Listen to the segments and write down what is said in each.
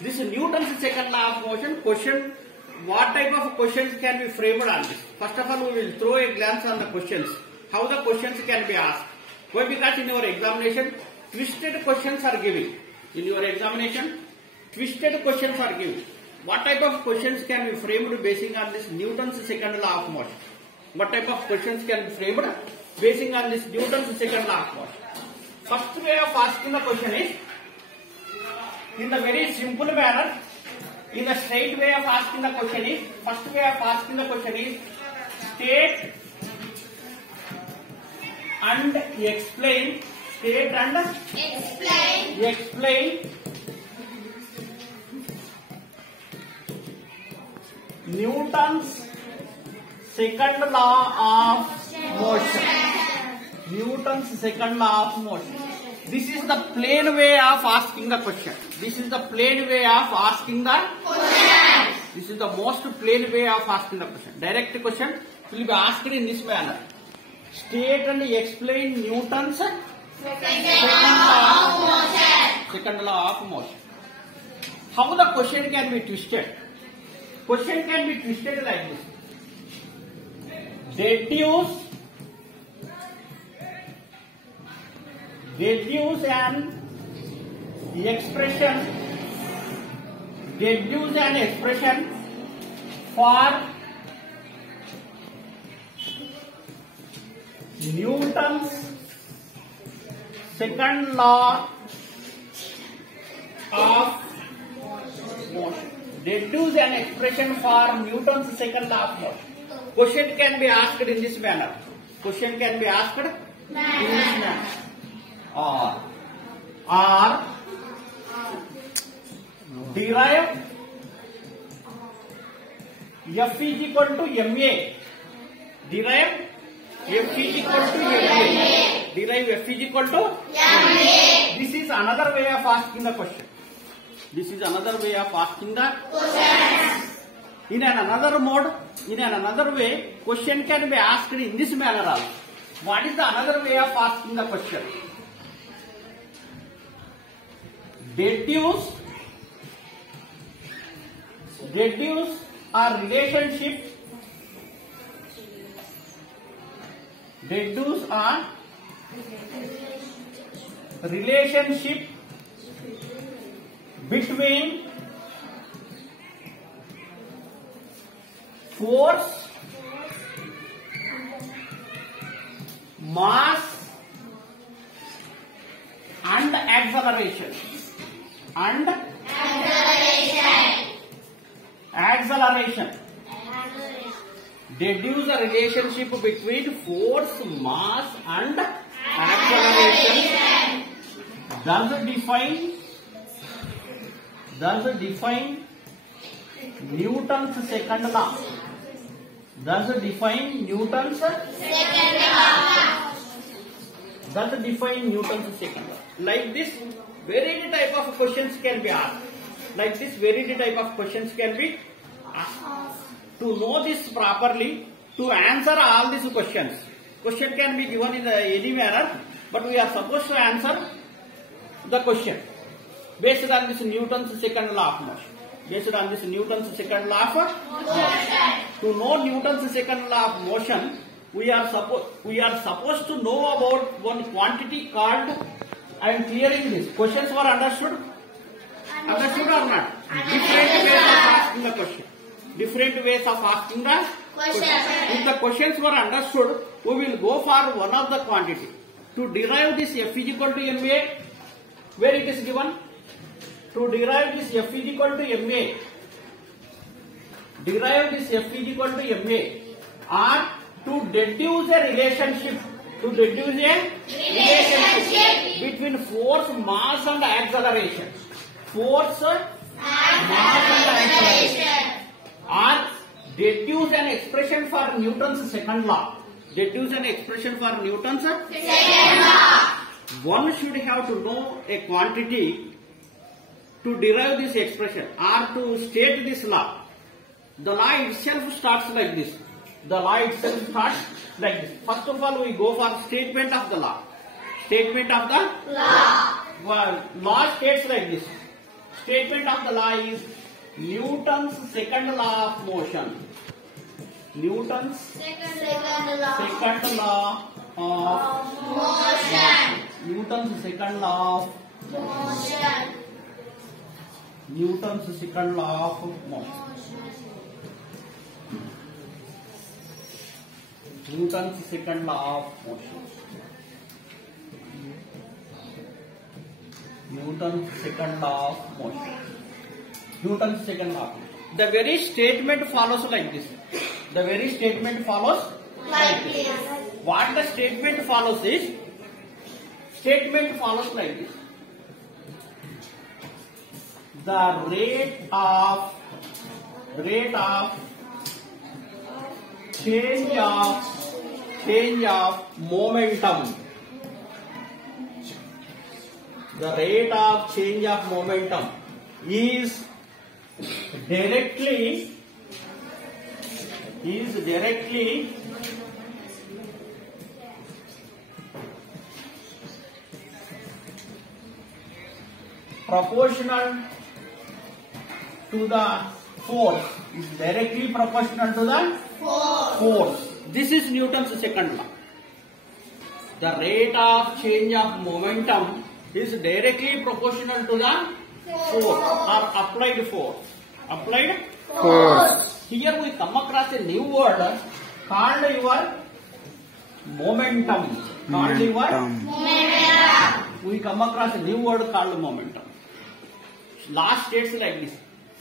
This Newton's second law of motion question. What type of questions can be framed on this? First of all, we will throw a glance on the questions. How the questions can be asked. Why? Because in your examination, twisted questions are given. In your examination, twisted questions are given. What type of questions can be framed basing on this Newton's second law of motion? What type of questions can be framed basing on this Newton's second law of motion? First way of asking the question is in the very simple manner. In the straight way of asking the question is, first way of asking the question is state and explain. State and explain Newton's second law of motion. Newton's second law of motion. This is the plain way of asking the question. This is the plain way of asking the question. This is the most plain way of asking the question. Direct question will be asked in this manner. State and explain Newton's second law of motion. How the question can be twisted? Question can be twisted like this. Deduce an expression for Newton's second law of motion. Deduce an expression for Newton's second law of motion. Question can be asked in this manner. Question can be asked in this manner. Or derive F is equal to ma. Derive F is equal to ma. Derive F is equal to ma. This is another way of asking the question. This is another way of asking the question. In another mode, in another way, question can be asked in this manner also. What is the another way of asking the question? Deduce a relationship. Deduce a relationship between force, mass and acceleration. Acceleration. Deduce a relationship between force, mass and acceleration. Thus define Newton's second law. Thus define Newton's second law. Like this, varied type of questions can be asked. Like this, varied type of questions can be asked. To know this properly, to answer all these questions, question can be given in any manner, but we are supposed to answer the question based on this Newton's second law of motion. Based on this Newton's second law of motion. To know Newton's second law of motion, we are supposed to know about one quantity called. I am clearing this. Questions were understood? Understood or not? Different ways of asking the question. Different ways of asking the question. If the questions were understood, we will go for one of the quantity. To derive this F is equal to ma, where it is given? To derive this F is equal to ma. Derive this F is equal to ma. Or to deduce a relationship. To deduce a relationship between force, mass and acceleration. Force, mass and acceleration. Or deduce an expression for Newton's second law. Deduce an expression for Newton's second law. One should have to know a quantity to derive this expression or to state this law. The law itself starts like this. The law itself starts like this. First of all, we go for statement of the law. Statement of the law. Well, law states like this. Statement of the law is Newton's second law of motion. Newton's Second law. second law of Motion. Newton's second law of Motion. Newton's second law of motion. Newton's second law of motion. Newton's second law of motion. Newton's second law. The very statement follows like this. The very statement follows Like this. What the statement follows is, statement follows like this. The rate of change of momentum. The rate of change of momentum is directly proportional to the force. Is directly proportional to the force. This is Newton's second law. The rate of change of momentum is directly proportional to the force or applied force. Applied Force. Here we come across a new word called your momentum. Called your we come across a new word called momentum. Law states like this: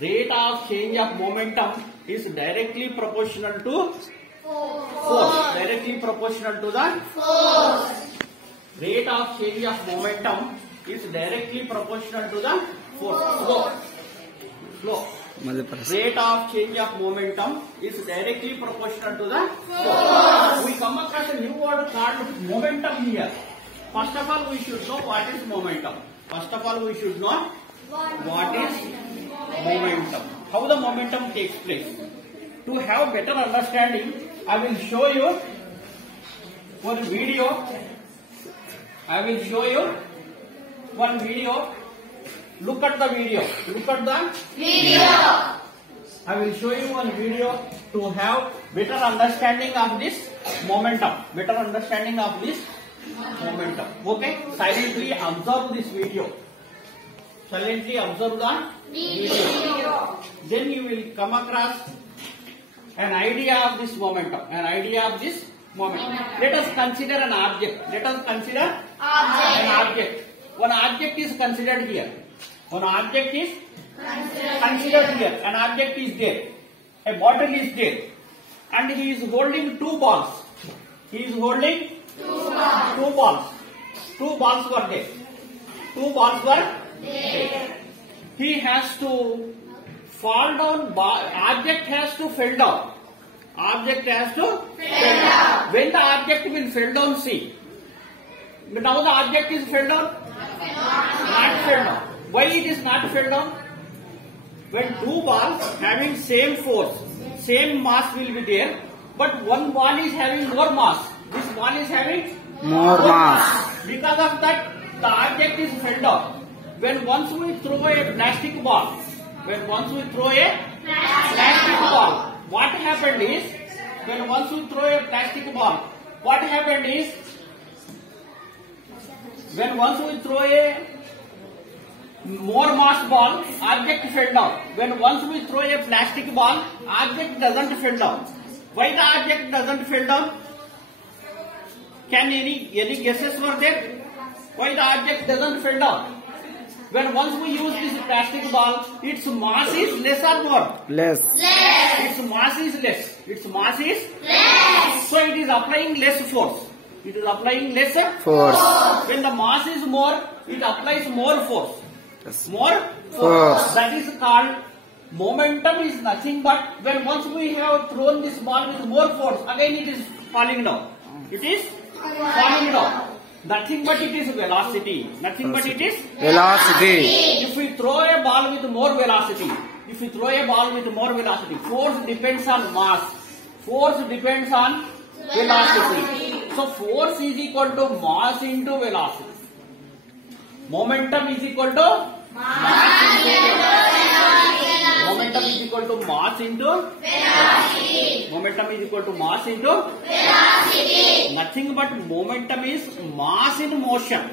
rate of change of momentum is directly proportional to force. Directly proportional to the Force. rate of change of momentum is directly proportional to the force. Slow. Rate of change of momentum is directly proportional to the force. We come across a new word called momentum here. First of all, we should know what is momentum. First of all, we should know what is momentum. How the momentum takes place. To have better understanding, I will show you one video. I will show you one video. Look at the video. Look at the Video. I will show you one video to have better understanding of this momentum. Better understanding of this momentum. Okay? Silently observe this video. Silently observe the video. Then you will come across an idea of this momentum. An idea of this momentum. Let us consider an object. Let us consider an object. One object is considered here. One object is considered here. An object is there. A bottle is there. And he is holding two balls. He is holding two balls. Two balls were there. Two balls were there. He has to fall down. Object has to fall down. Object has to fall down. When the object will fall down, see. Now the object is fell down. Not fell down. Why it is not fell down? When two balls having same force, same mass will be there, but one ball is having more mass. This ball is having More mass. Because of that, the object is fell down. When once we throw a plastic ball, what happened is, when once we throw a plastic ball, what happened is, when once we throw a more mass ball, object fell down. When once we throw a plastic ball, object doesn't fall down. Why the object doesn't fall down? Can any guesses were there? Why the object doesn't fall down? When once we use this plastic ball, its mass is less or more? Less. Its mass is less. Its mass is less. So it is applying less force. It is applying less Force. When the mass is more, it applies more force. Yes. More Force. That is called momentum. Is nothing but when once we have thrown this ball with more force, again it is falling down. It is falling down. Nothing but it is velocity. Nothing but it is Velocity. If we throw a ball with more velocity, force depends on mass. Force depends on velocity. So force is equal to mass into velocity. Momentum is equal to mass into velocity. mass into velocity. momentum is equal to mass into Velocity. nothing but momentum is mass in motion.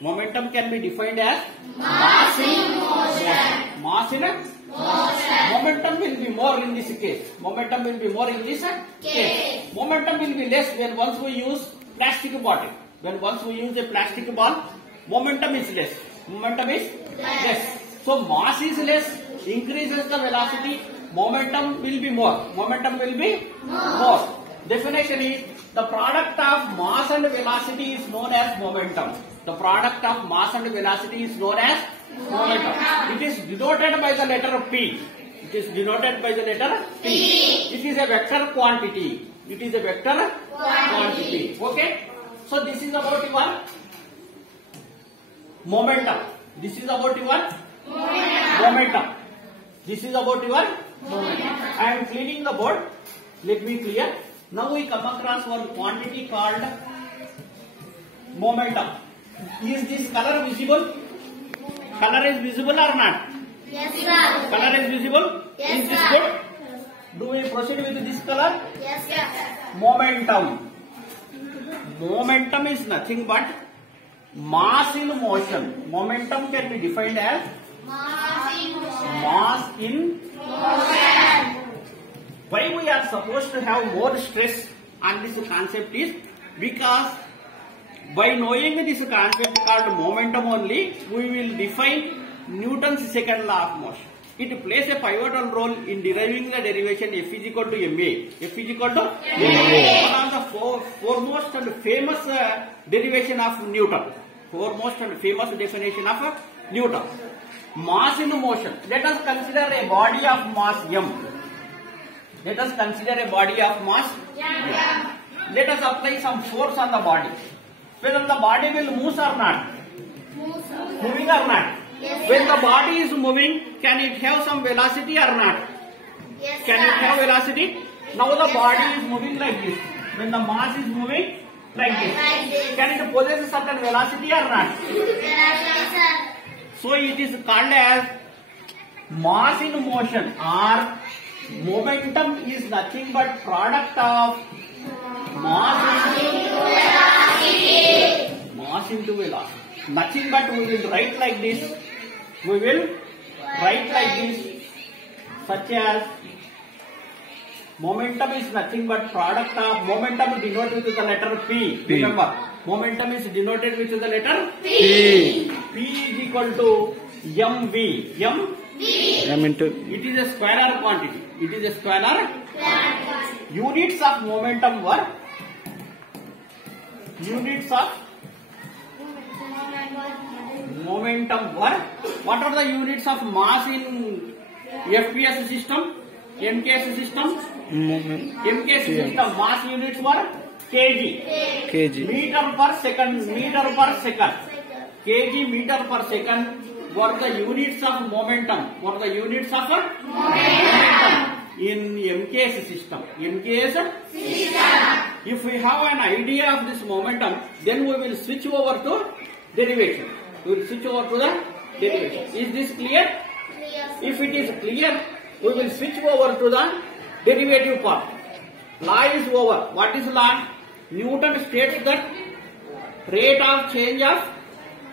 Momentum can be defined as Mass in motion. mass in Motion. momentum will be more in this case. Momentum will be more in this case. Momentum will be less when once we use plastic bottle. When once we use a plastic ball, momentum is less. Momentum is less. So mass is less, increases the velocity, momentum will be more. Momentum will be more. Definition is the product of mass and velocity is known as momentum. The product of mass and velocity is known as momentum. It is denoted by the letter P. It is denoted by the letter P. It is a vector quantity. It is a vector quantity. Okay? So this is about your momentum. This is about your momentum. This is about your momentum. I am cleaning the board. Let me clear. Now we come across one quantity called momentum. Is this color visible? Color is visible or not? Yes, sir. Color is visible? Yes, Is this sir. good? Do we proceed with this color? Yes, sir. Momentum. Momentum is nothing but mass in motion. Momentum can be defined as Mass in motion. mass in. Motion. Why we are supposed to have more stress on this concept is because by knowing this concept called momentum only, we will define Newton's second law of motion. It plays a pivotal role in deriving the derivation F is equal to ma. F is equal to ma. One of the foremost and famous derivation of Newton. Foremost and famous definition of Newton. Mass in motion. Let us consider a body of mass m. Let us consider a body of mass m. Let us apply some force on the body. Whether the body will move or not? Moving or not? Yes, When sir. the body is moving, can it have some velocity or not? Yes, Can sir. it have velocity? Now the body is moving like this. When the mass is moving like this, Like this. can it possess a certain velocity or not? Yes, sir. So it is called as mass in motion, or momentum is nothing but product of mass into velocity. Nothing but we will write like this. We will write like this, such as momentum is nothing but product of momentum denoted with the letter P. P. Remember, momentum is denoted with the letter P. P is equal to mv. M into It is a scalar quantity. It is a scalar. Units of momentum were what are the units of mass in FPS system? MKS system? moment MKS system mass units were kg. kg. Meter per second. Kg meter per second were the units of momentum. In MKS system. If we have an idea of this momentum, then we will switch over to derivation. Is this clear? If it is clear, we will switch over to the derivative part. Law is over. What is law? Newton states that rate of change of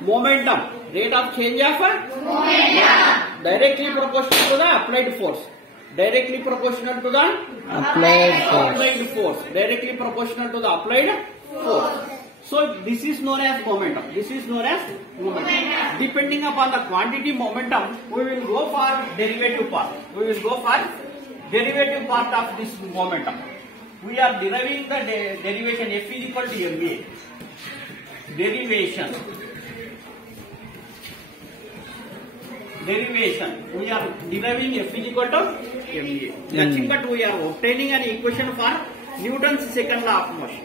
momentum. Directly proportional to the applied force. Directly proportional to the applied force. Directly proportional to the applied force. So this is known as momentum. Depending upon the quantity momentum, we will go for derivative part. Of this momentum. We are deriving the derivation F is equal to mva. Derivation. We are deriving F is equal to mva. Nothing but we are obtaining an equation for Newton's second law of motion.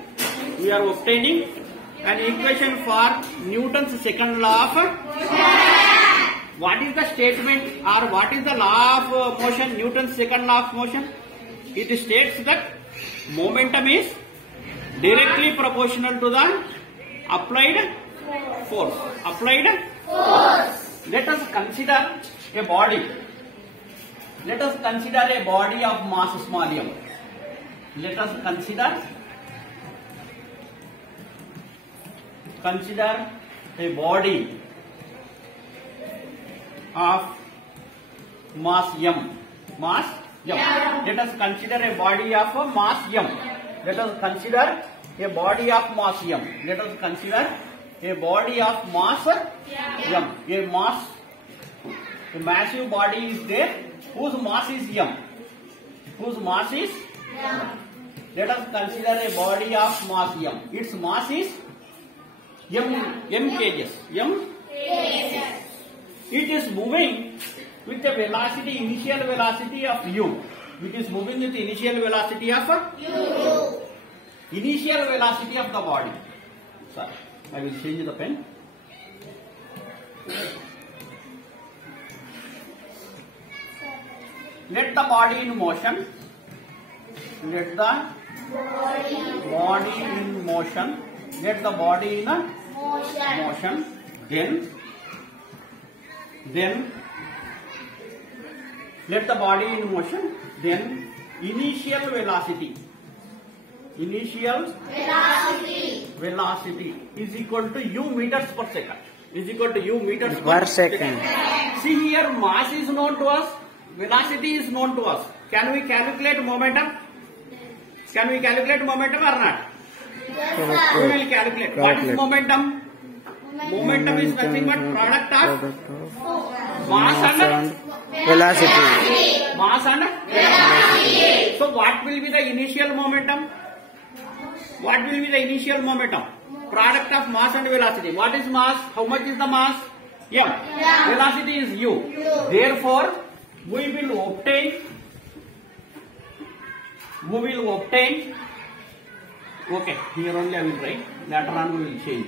We are obtaining an equation for Newton's second law of motion. What is the statement or what is the law of motion? Newton's second law of motion. It states that momentum is directly proportional to the applied force. Let us consider a body. Let us consider a body of mass small m. Let us consider a body of mass m. Mass m. Let us consider a body of mass m. Let us consider a body of mass m. Let us consider a body of mass m. A massive body is there whose mass is m. Whose mass is m. Let us consider a body of mass m. Its mass is m kgs. It is moving with the velocity, initial velocity of u. It is moving with the initial velocity of u. Initial velocity of the body. Sorry, I will change the pen. Let the body in motion. Let the body in motion. Let the body in motion. Then let the body in motion. Then initial velocity. Initial velocity is equal to u meters per second. Is equal to u meters Per second. See here, mass is known to us. Velocity is known to us. Can we calculate momentum? Can we calculate momentum or not? Yes, We sir. will calculate. What is momentum? Momentum is nothing but product of mass and velocity. mass and So what will be the initial momentum? What will be the initial momentum? Product of mass and velocity. What is mass? How much is the mass? M. Velocity is u. Therefore, we will obtain. Okay, here only I will write. Later on we will change.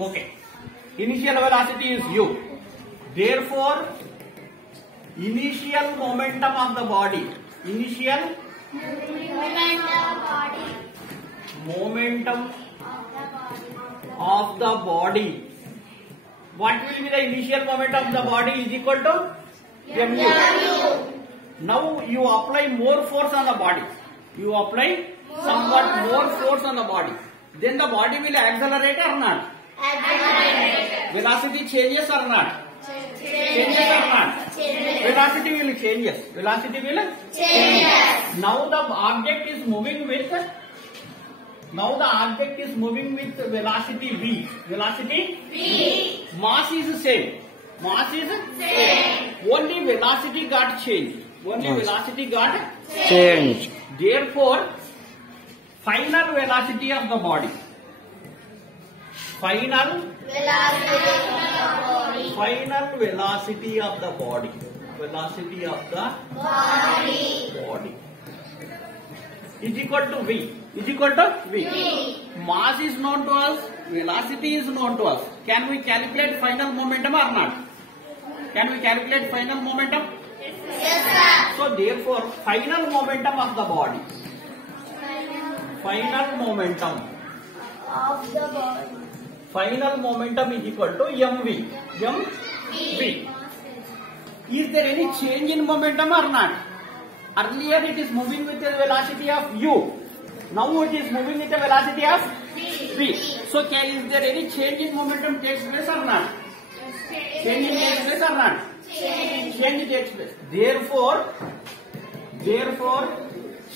Okay. Initial velocity is u. Therefore, initial momentum of the body. Initial momentum of the body. What will be the initial momentum of the body is equal to mu. Now you apply more force on the body. You apply somewhat more force on the body. Then the body will accelerate or not? Velocity changes or not? Changes or not? Velocity will changes. Velocity will changes. Now the object is moving with. Now the object is moving with velocity v. Velocity v. Mass is same. Mass is same. Only velocity got changed. Only velocity got Change. Therefore, final velocity of the body. Final velocity of the body. Velocity of the body is equal to v. Is equal to v. Mass is known to us. Velocity is known to us. Can we calculate final momentum or not? Can we calculate final momentum? Yes, sir. So therefore, final momentum of the body. Final momentum. Of the body. Final momentum is equal to mv. mv. Is there any change in momentum or not? Earlier it is moving with the velocity of u. Now it is moving with the velocity of v. So is there any change in momentum takes place or not? Change in takes place or not? Change takes place. Therefore,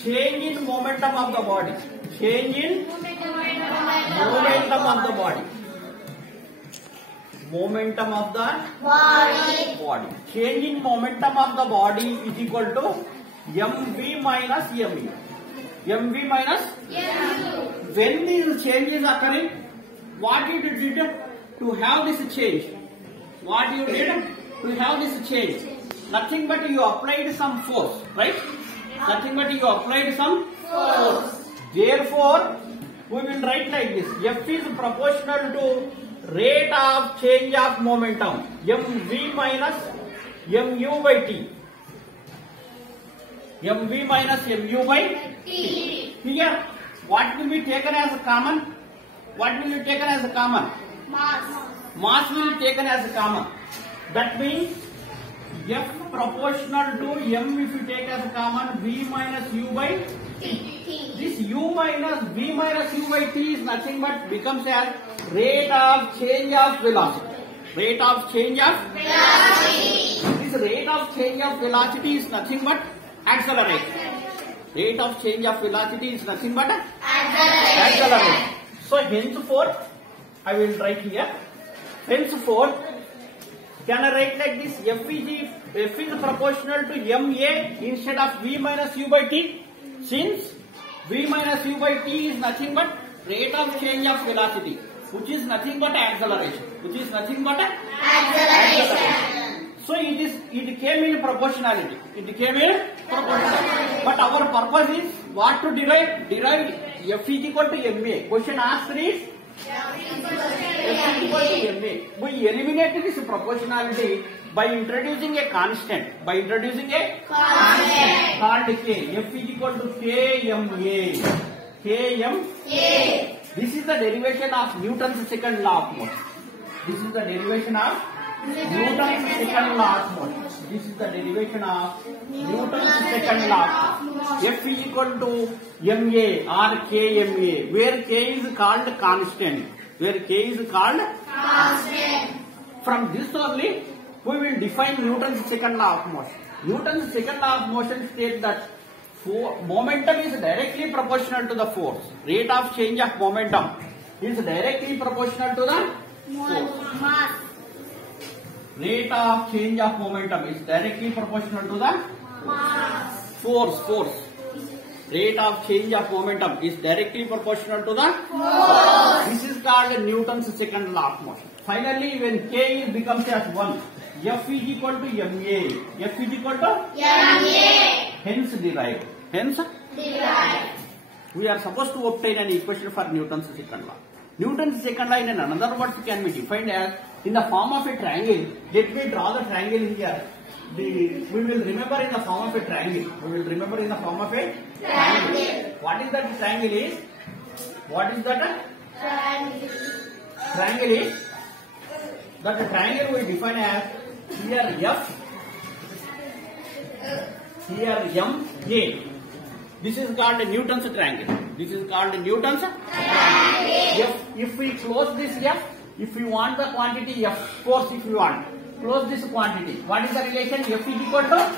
change in momentum of the body. Change in momentum of the body. Momentum of the body. Change in momentum of the body is equal to mv minus mu. mv minus when this change is occurring, what you did to have this change? What you did to have this change? Nothing but you applied some force, right? Nothing but you applied some force. Therefore, we will write like this. F is proportional to rate of change of momentum. mv minus mu by t. mv minus mu by t. Here, what will be taken as a common? What will be taken as a common? Mass will be taken as a common. That means F proportional to M if you take as a common V minus U by T. this U minus V minus U by T is nothing but becomes as rate of change of velocity. Rate of change of Velocity. this rate of change of velocity is nothing but acceleration. Rate of change of velocity is nothing but acceleration. So henceforth, I will write here. Henceforth, can I write like this? F is proportional to MA instead of V minus U by T. Since V minus U by T is nothing but rate of change of velocity, which is nothing but acceleration. Which is nothing but acceleration. So it came in proportionality. It came in proportionality. But our purpose is what to derive? Derive F is equal to MA. Question asked is F is equal to MA. We eliminated this proportionality by introducing a constant. By introducing a constant called K. F is equal to KMA. KMA. This is the derivation of Newton's second law of motion. This is the derivation of Newton's second law of motion. This is the derivation of Newton's second law of motion. F is equal to MA or KMA, where K is called constant. Where K is called Constant. From this only, we will define Newton's second law of motion. Newton's second law of motion states that momentum is directly proportional to the force. Rate of change of momentum is directly proportional to the force. Mass. Rate of change of momentum is directly proportional to the Mass. force. Rate of change of momentum is directly proportional to the force. This is called Newton's second law of motion. Finally, when K becomes as 1, F is equal to MA. F is equal to MA. hence derived. Hence, Derived. we are supposed to obtain an equation for Newton's second law. Newton's second law in another words can be defined as in the form of a triangle. Let me draw the triangle here. We will remember in the form of a triangle. We will remember in the form of a triangle. What is that triangle is? What is that triangle is? That the triangle we define as here F, here M, A. This is called a Newton's triangle. This is called Newton's triangle. If we close this F, if we want the quantity F, force if you want, close this quantity. What is the relation? F is equal to?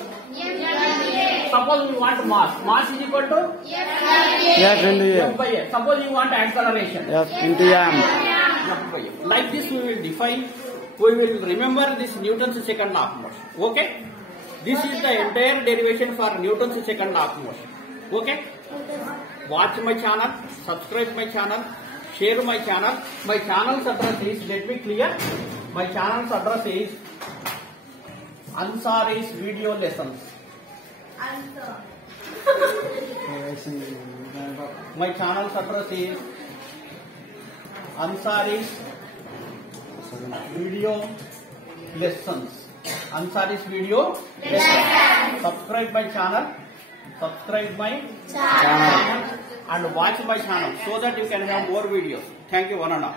Suppose we want mass. Mass is equal to? F into F by A. Suppose you want acceleration. F into M. F by A. Like this we will define, we will remember this Newton's second law of motion. Okay? This is the entire derivation for Newton's second law of motion. Okay? Watch my channel, subscribe my channel, share my channel. My channel's address is, let me clear, my channel's address is Ansari's Video Lessons. My channel's address is Ansari's Video Lessons. Ansari's Video Lessons. Subscribe my channel. Subscribe my channel and watch my channel so that you can have more videos. Thank you, one and all.